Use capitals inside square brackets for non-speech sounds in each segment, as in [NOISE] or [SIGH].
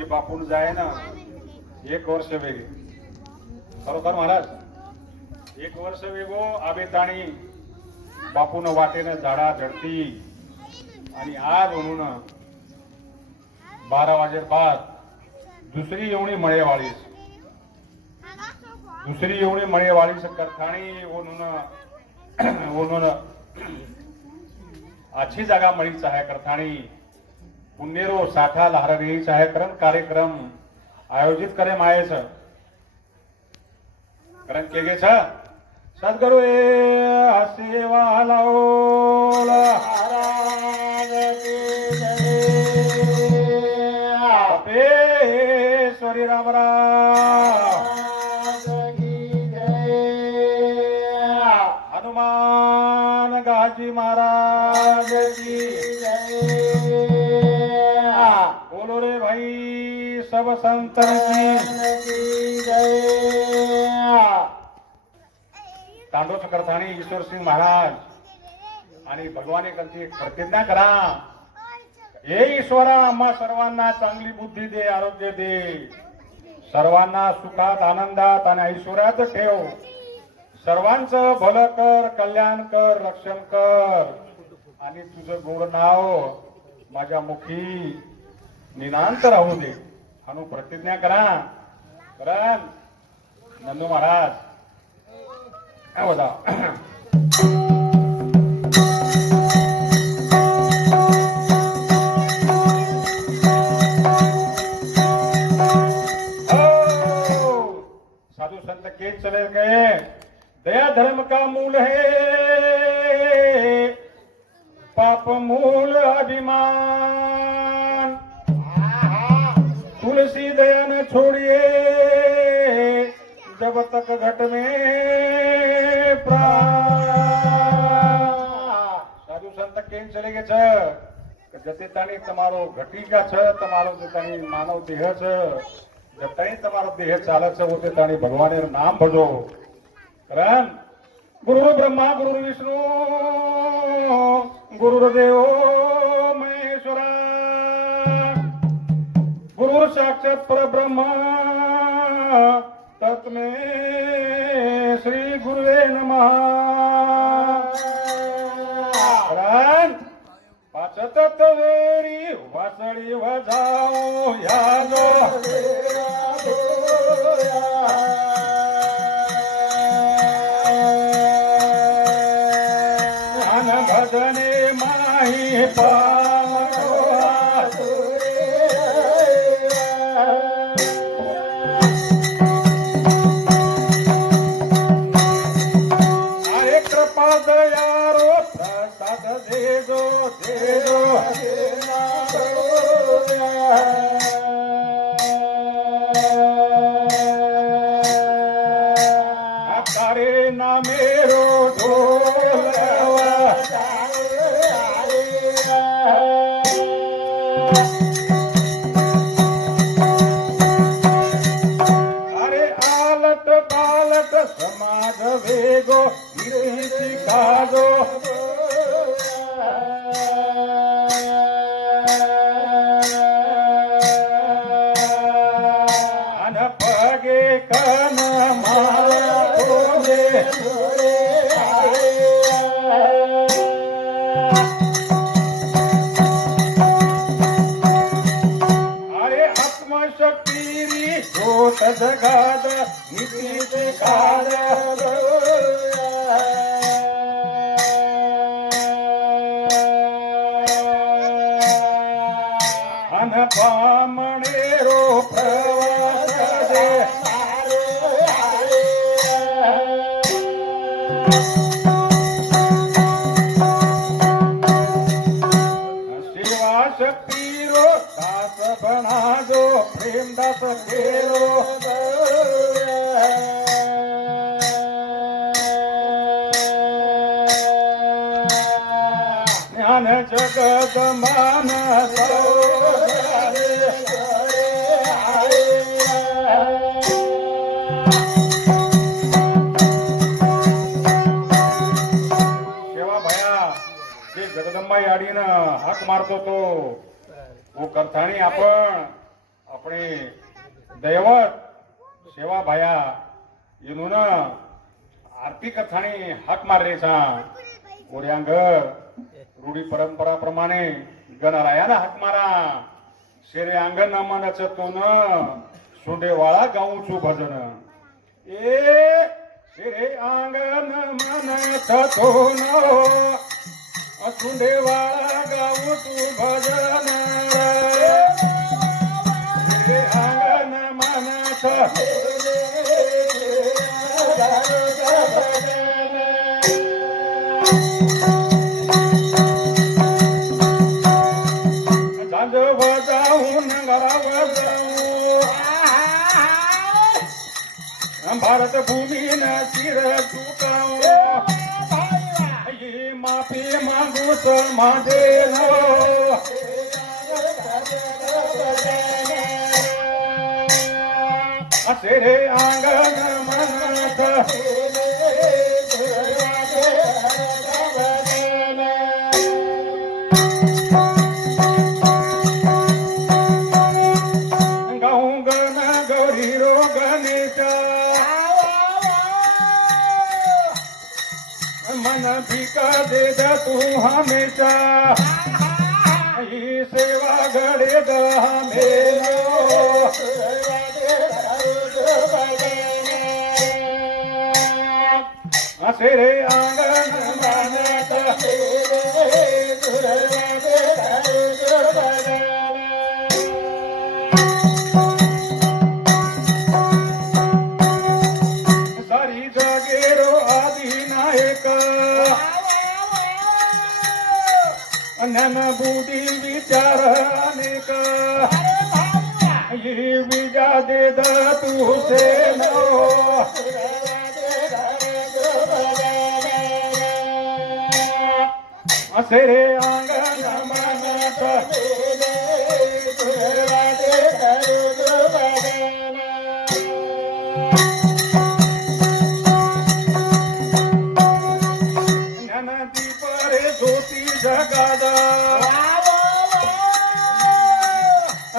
की बापून जाय ना एक वर्ष वेगे खरोखर महाराज एक वर्ष वेगो आबेताणी बापून वाटेनं झाडा झडती. आणि आज म्हणून बारा वाजे बाद दुसरी येवणी मळेवाळीस दुसरी एवढी मळेवाळीस कथाणी ओनून ओनून आછી जागा मळीच आहे करथाणी पुण्यरो साठा लहरणी छायाकरण कार्यक्रम आयोजित करे मायेच करण के गे छ सद्गुरु ए आसेवा लाओला तपेश्वरी राम हनुमान गाजी महाराज की। सब संत तांडोच करताणी ईश्वर सिंग महाराज आणि भगवाने त्यांची प्रतिज्ञा करा. हे ईश्वरा आम्हा सर्वांना चांगली बुद्धी दे आरोग्य दे. सर्वांना सुखात आनंदात आणि ऐश्वर्यात ठेव. सर्वांचं भलं कर कल्याण कर रक्षण कर. आणि तुझं गोड नाव माझ्या मुखी निनांत राहू दे. अनु प्रतिज्ञा करा. करण. नंदू महाराज. काय होता हो. साधू संत के चले गए. दया धर्म का मूल है. पाप मूल अभिमान. तुलसी दया न छोड़िए जब तक घट में प्राण સાધુ સંત કેમ ચલે ગે છે કે જતે તાણી તમારો ઘટીકા છે તમારો જે તાણી માનવ દેહ છે જતાઈ તમારો દેહ ચાલે છે वो તે તાણી ભગવાન નામ ભજો કારણ ગુરુ બ્રહ્મા ગુરુ વિષ્ણુ गुरुर्देव महेश्वरा गुरु साक्षात परब्रह्म तत्मे श्री गुरुवे नमः कारण पाचत वेरी वासळी वजाओ पगे कन मारे अरे आत्मशक्ती होत जगाद ज्ञान जगत मान शेवा भया जे जगदंबा आडीनं हाक मारतो तो. वो करतानी आपण आपले दैवत सेवा भाया येणून आरती कथाणी हाक मारले छान ओऱ्यांगर रूढी परंपराप्रमाणे गणरायाला हाक मारा. शेरे अंगण नामानाचं तोन सोंडेवाळा गाऊचू भजन. ए शेरे अंगण मानाचं तोन सोंडेवाळा गाऊचू भजन शेरे अंगण मानाचं Thank you. Mahadev આંગણ મનથ. hey hey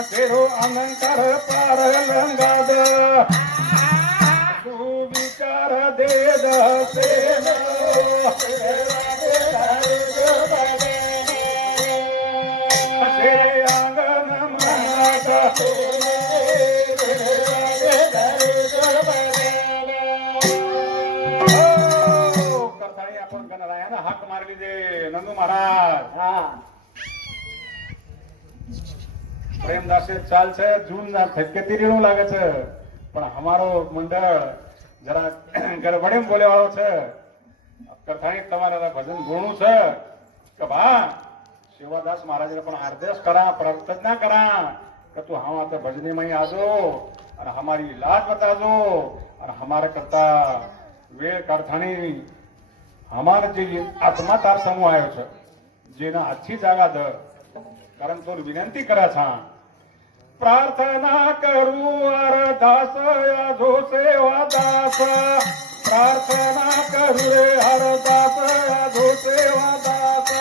केरो अनंतर पार लंगाद तू विचार दे दसे आंगन मनाता आपण गणरायानं हाक मारली ते नंदू महाराज हा પ્રેમદાસે ચાલ છે જૂન ના થકેતી રીણું લાગે છે. પણ અમારો મંડળ જરા [CLEARS THROAT] ગરબડેમ બોલે વાળો છે. કથાણી તમારા ભજન ગુણું છે કે ભા સેવાદાસ મહારાજને પણ આદેશ કરા, પ્રાર્થના કરા કે તું હા તે ભજની માં આજો અને અમારી લાજ બતાજો અને અમારા કરતા વેળ કરથાણી અમારે જે આત્મા તાર સમૂહ આવ્યો છે, જેના આછી જાગા દર कारण तो विनंती करायचा प्रार्थना करू हरदास जो सेवा दास प्रार्थना करू रे हरदास अधो सेवा दास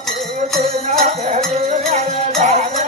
प्रार्थना सेवा दास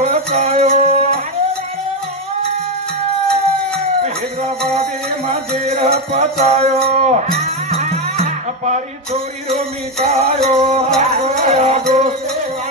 ફસાયો હૈદરાબાદીમાં ઝેર ફસાયો અપારી છોરી રોમી તાયો. આગો આગો સેવા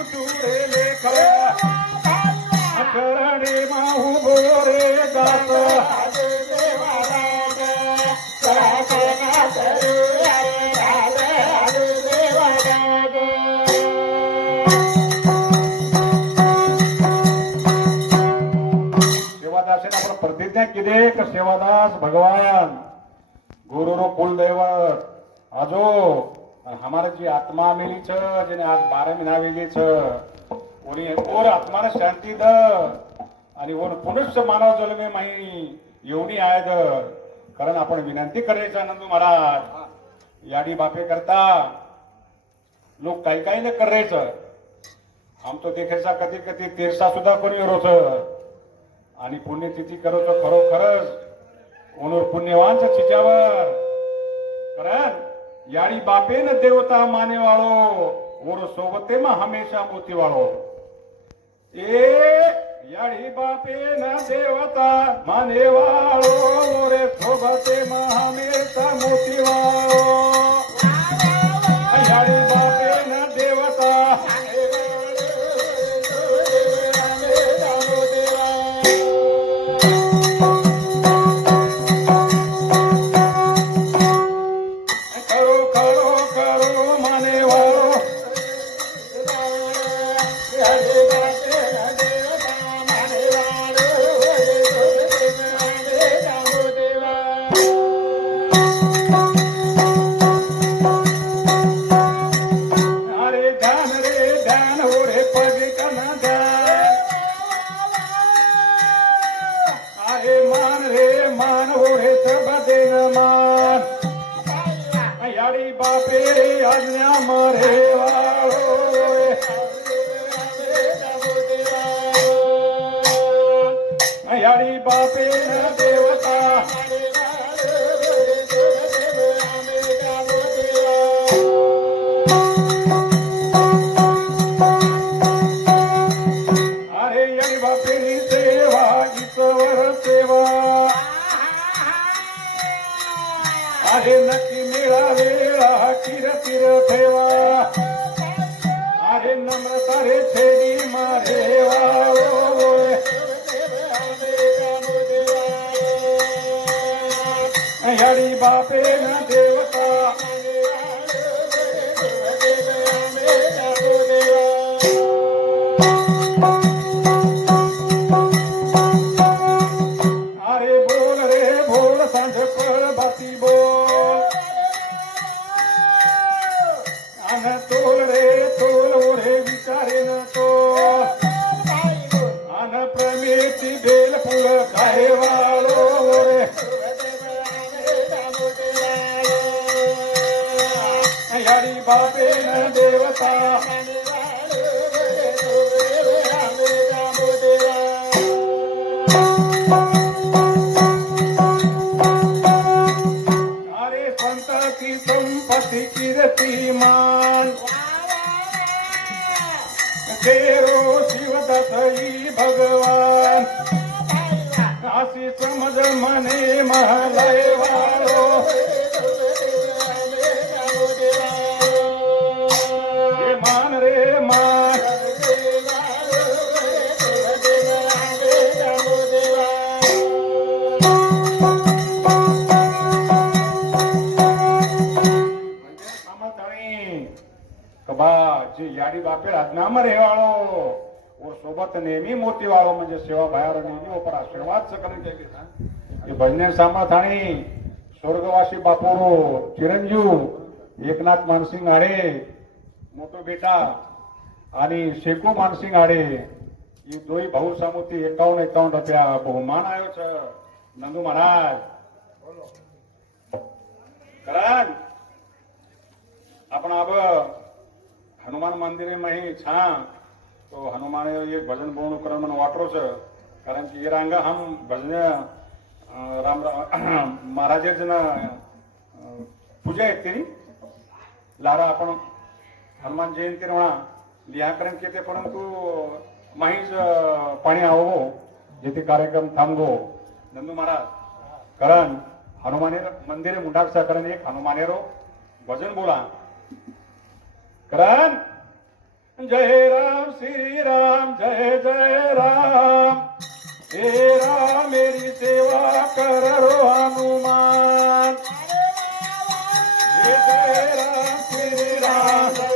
प्रतिज्ञा केली तर सेवादास भगवान गुरुरो कुलदैवत आजो हमारा जी आत्मा मिली छ जेने आज बारह महीना मिली छ और आत्मा ने शांति द। आणि वर पुनश्च मानव जन्मे माही येऊनही आहे तर कारण आपण विनंती करायचं नंदू महाराज. याडी बापे करता. लोक काही काही ना करायचं. आमचं देखायचा कधी कधी तेरसा सुद्धा कोणी होत आणि पुण्यतिथी करत खरोखरच. ओनोर पुण्यवांच चिच्यावर. कारण याडी बापे न देवता मानेवाळो. ओर सोबते मग हमेशा मोतीवाळो. ए याडी बापेन देवता माने वाळो ओरे सोबते मा हमेशा याडी बापे बापेड आज्ञामर हे वाळो और सोबत नेहमी मोती वाळो म्हणजे सेवा बाहेर नेहमी ओपर आशीर्वाद सकन हे भजने सांभाळताणी स्वर्गवासी बापूरो चिरंजीव एकनाथ मानसिंग आडे मोठो बेटा आणि शेकू मानसिंग आडे એ દોઈ ભાઉ સામુથી એકાવન એકાવન રૂપિયા બહુમાન આવ્યો છે નંદુ મહારાજ કરણ आपण अब हनुमान मंदिर माही छान। तो हनुमान ये भजन बोलणं करण म्हणून वाटरो कारण की ये रंग हम भजन राम राम महाराजाचं अं, पूजा आहेत तेनी लारा आपण हनुमान जयंती म्हणा लिहाकरण केते परंतु माहीच अं, पाणी आवो जेथे कार्यक्रम थांबगो नंदू महाराज कारण हनुमानेर मंदिरे मुंडाकचा कारण एक हनुमानेरो भजन बोला। करण। जय राम श्री राम जय जय राम। हे राम मेरी सेवा कर रो हनुमान। जय जय राम श्री राम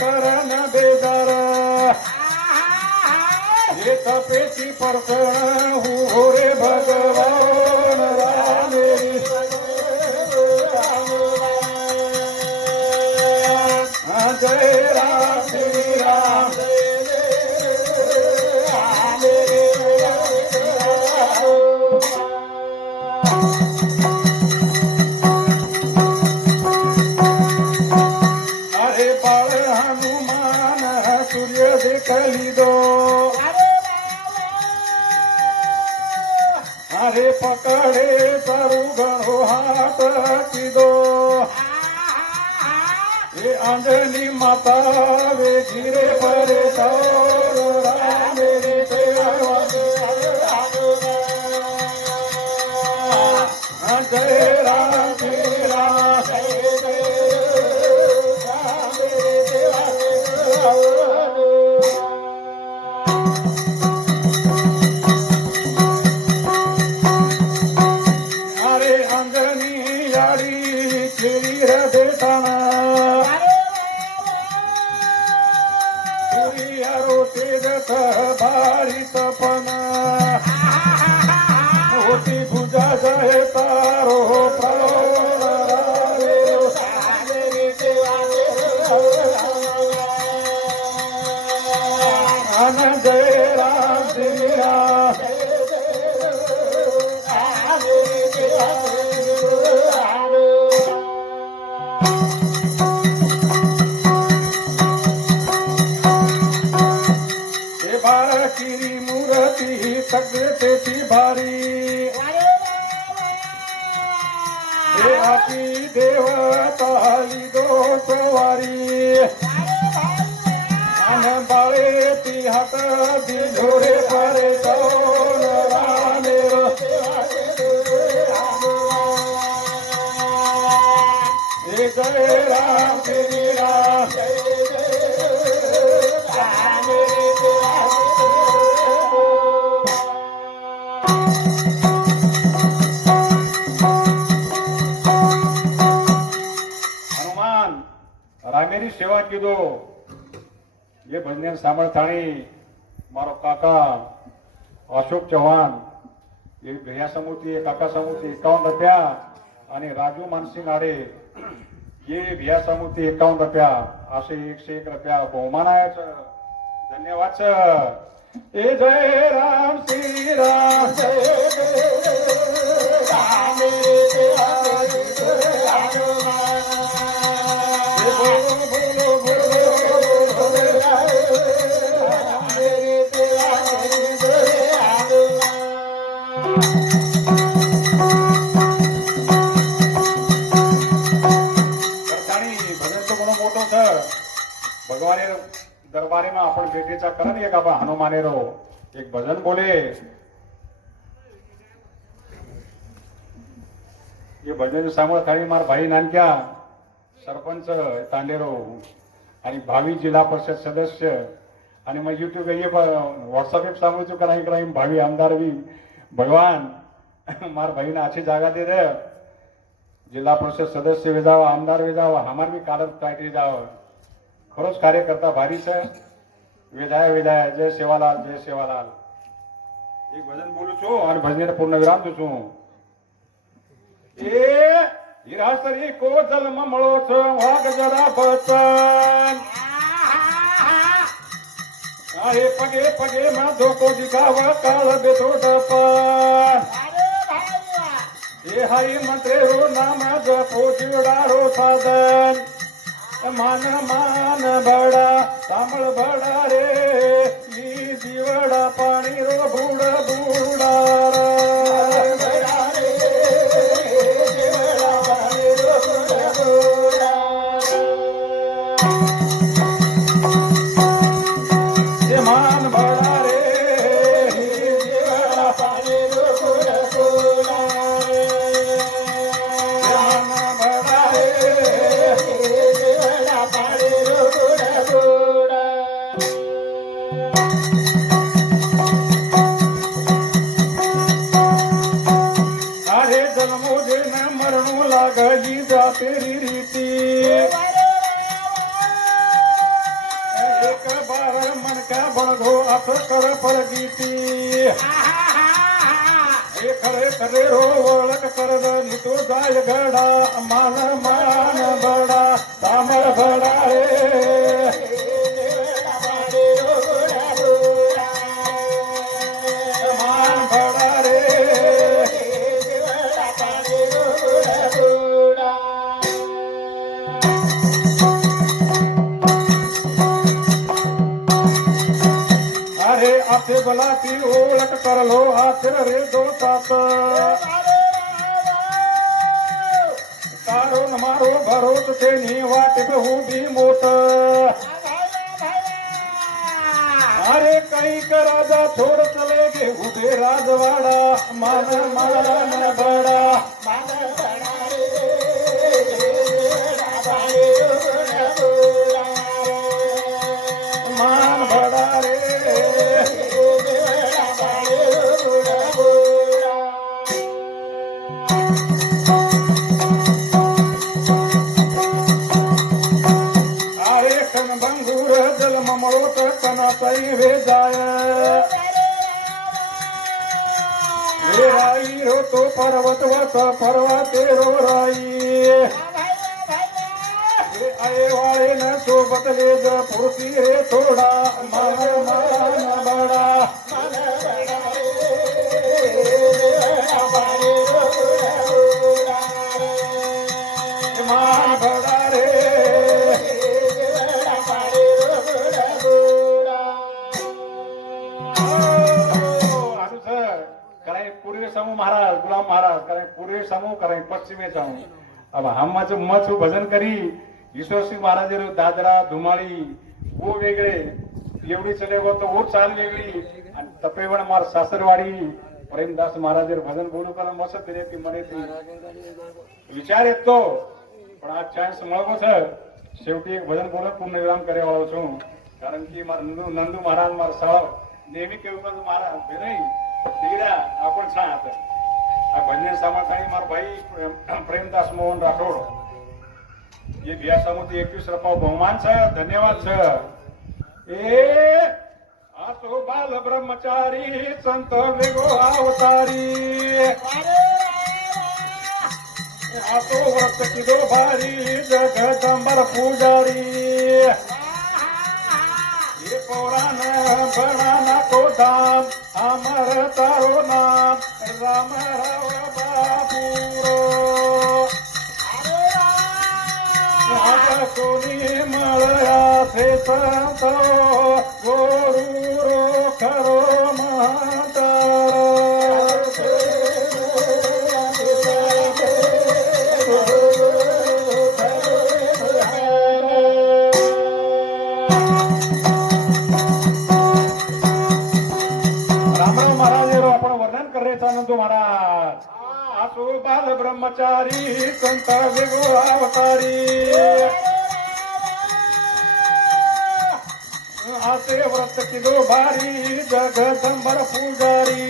करण बेदार हे तपेची परसण हो रे भगवान अंजनी माता वे गिरे परे तौर रामे रे देवा जय राम हे बाळकिरी मूर्ती सगळेची भारी हे आती देवता हली दोषवारी अन बाळे ती हात दिझोरे परे तोन रामे हे રામેની સેવા કીધો એ ભજને સાંભળતાણી મારો કાકા અશોક ચૌહાણ એ ભૈયા સમૂહથી એ કાકા સમૂહથી એકાવન રૂપિયા અને રાજુ માનસિંહ આડે ये बियासामुती एकावन्न रुपया असे एकशे एक रुपया बहुमान आहे धन्यवाद सर. ए जय राम श्री राम जय राम. दरबारी में अपन बेटीचा करन एक आपण हनुमाने रो. एक भजन बोले. ये भजन सामोर खाली मार भाई नानक्या. सरपंच तांडेरो आणि भावी जिल्हा परिषद सदस्य. आणि मग युट्यूब हे व्हॉट्सअप सांगूच कराई कराई भावी आमदार भी भगवान. मार भाईने अशी जागा दे दे. जिल्हा परिषद सदस्य भी आमदार भी हमार भी कालत काटे जावं. खरंच कार्यकर्ता भारीच आहे. विधाय विधाय जय सेवालाल जय सेवालाल. एक भजन बोलू छो आणि भजने पूर्ण विराम देतो ए हिरासरी को जन्म मळोच वाघ जरा बचन आहे पगे पगे मा धोको दिखाव काळ बेतो डपन. हे हरी मंत्रे हो नाम जपो जिवडा रो साधन. માન માન ભડા સાંભળ ભડા રે ઈ જીવડા પાણી રો ભૂડા गाय घडा मान मान बडा कामळ बडा अरे आते बला की ओळख करलो आखिर रे दो सात मारो भरोस वाट बहू उभी मोठ. अरे काही राजा छोड़ चले गे दे राजवाडा. मान मान बडा. तई वेदाय वेराई होतो पर्वत वाचा परवा ते रवराई आये वाळे न सोबतले ज पुरती रे थोडा मान मान बडा મહારાજ ગુલામ મહારાજ કરાય પૂર્વે સમૂહ કરાય પશ્ચિમે સમૂહ હવે હામમાં જો મત ભજન કરી ઈશ્વરસિંહ મહારાજે દાદરા ધુમાળી वो वेगळे एवढी चले गो तो वो चाल वेगळी आणि तपेवण मार सासरवाडी प्रेमदास महाराज भजन बोलू करा मस्त दिले ती म्हणे ती વિચાર એક તો પણ આ ચાન્સ મળવો છે शेवटी એક ભજન બોલે પૂર્ણ વિરામ કર્યા વાળો છું કારણ કે મારા નંદુ નંદુ મહારાજ મારા સળાવ નેહમી કેવું બધું મારા ભાઈ દીકરા આ પણ સાથ આ બંને સામર્થાણી મારા ભાઈ પ્રેમ- પ્રેમદાસ મોહન રાઠોડ. એ વ્યાસામાંથી એકવીસ રૂપિયા બહુમાન છે, ધન્યવાદ છે. એ આ તો બાલ બ્રહ્મચારી, સંત વેગો અવતારી. આ તો વ્રત કીધો ભારી જગદંબર પૂજારી. એ પૌરાણ ભણાના તો ધામ અમર તારો નામ, રામ રાવ સોની મળ્યા છે સંતો ગોરુ રો ખરો ब्रह्मचारी संत वेगो अवतारी असे व्रत किलो भारी जगदंबर पुजारी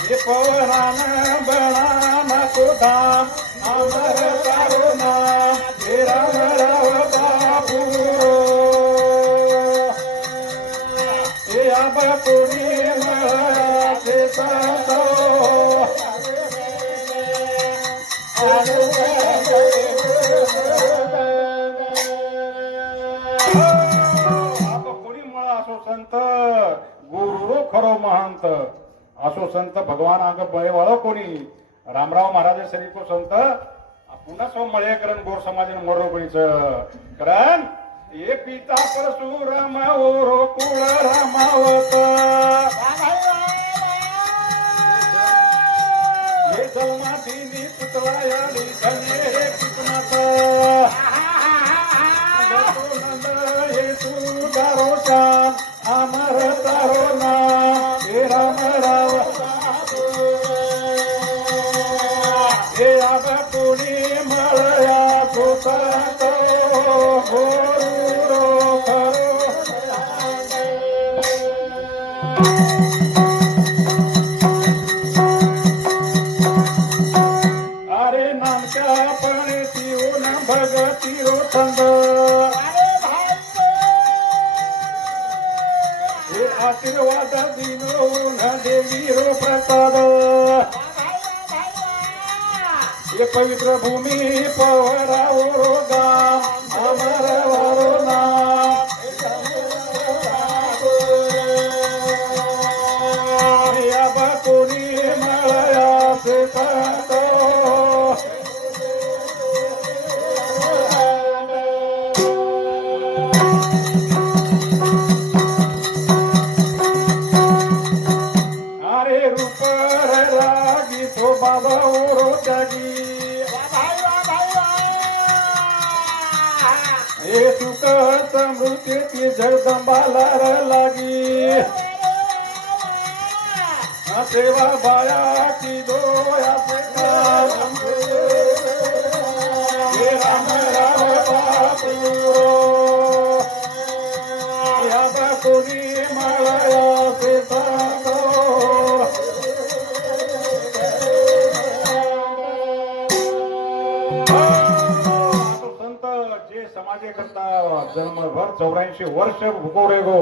हे पवरान बळान तो धाम अमर तारो नाम हे राम राव बापू तो संत भगवान आग बळे वळ कोणी? रामराव महाराज शरीर तो संत पुन्हा सो मळे करण गोर समाजन मोरो कोणीच ए पिता परशुराम हो, ओरो कुळ रामावत हे जन्मातीनी पुतळायाली धने रे हे तू दारो श्याम अमर तारो ना हे राम राव हे आग कोणी मळया तो न देवी रो प्रसाद हे पवित्र भूमी पवराओ रो गाम अमर समृद्धी ती जगदंबाला लागी हा सेवा बाया की दोया से काम हे राम जन्मभर चौऱ्याऐंशी वर्ष भुकोरे गो.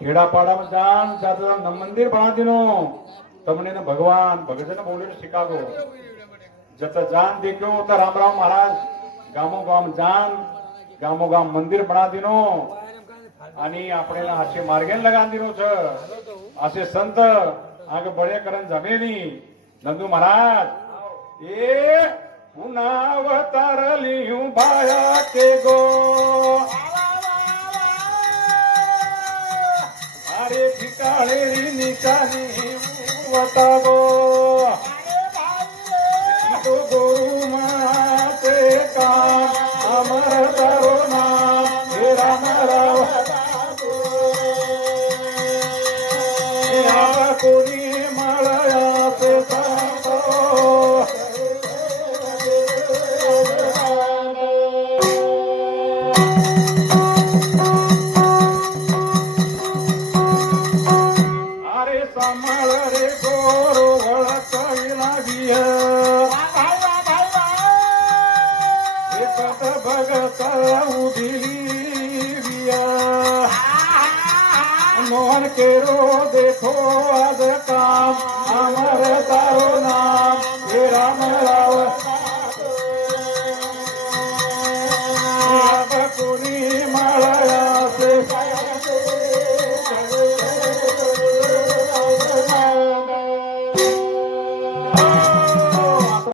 खेडापाडा जाण जाता मंदिर बना दिनो. तमने भगवान भगजन बोले शिकागो जत जान देखो तर रामराव महाराज गामो गाम जान गामो गाम मंदिर बना दिनो. आणि आपण असे मार्गे लगान दिनो छ. असे संत आग बळे करण जमेनी. नंदू महाराज ए पुन्हा अवतारली हूँ भाया के गो अरे ठिकाणे निशानी वता गो तो गुरु